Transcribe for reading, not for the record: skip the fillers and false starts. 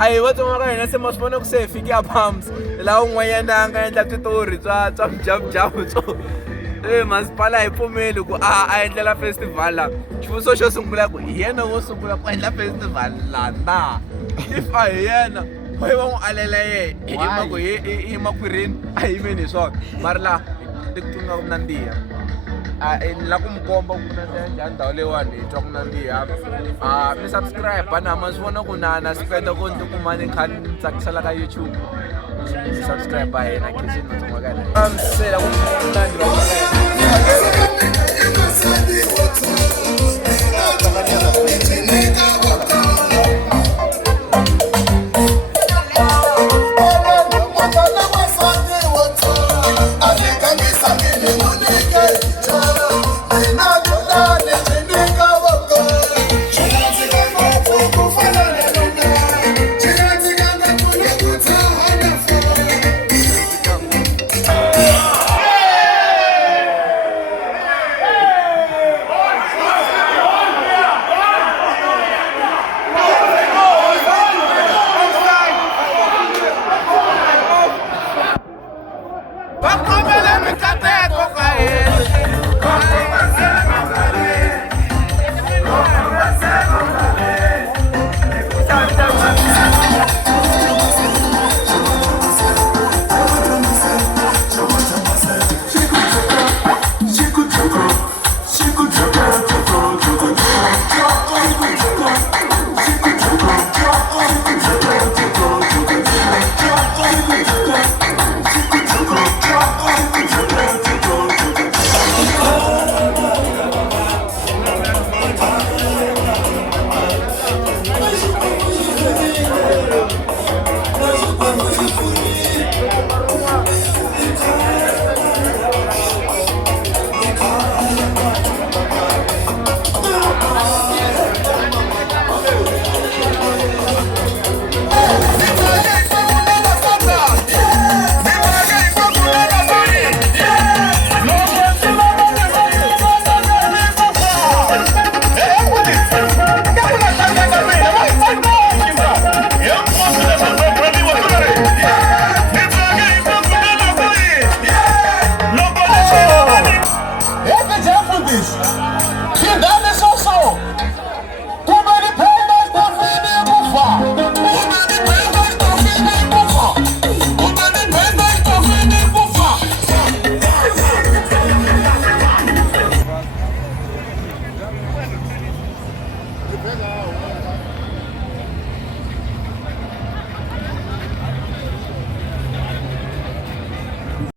a hi vatsonga ka hina se ma swi vona ku se hi fike a pumps laha un'wanyana a nga endla switori swa mujavujavu swo masipala a hi pfumeli ku a endlela festival laha xivutiso xo sungula ku hi yena wo sungula ku endla festival laha na if a hi yena va n'wi alela yehe hi yima ku hi makhwirini a hi yimeni hi swona mari laha i ku nga ku nandziha ni lava ku mi komba ku nandziha njhani ndhawu leyiwani hi twa ku nandziha mi subscribe na ma swi vona ku na spenda ku ni tikuma ni kha ni tsakisela ka YouTube mi subscribe a hina khensini matsonga ka hina sela ku Stop.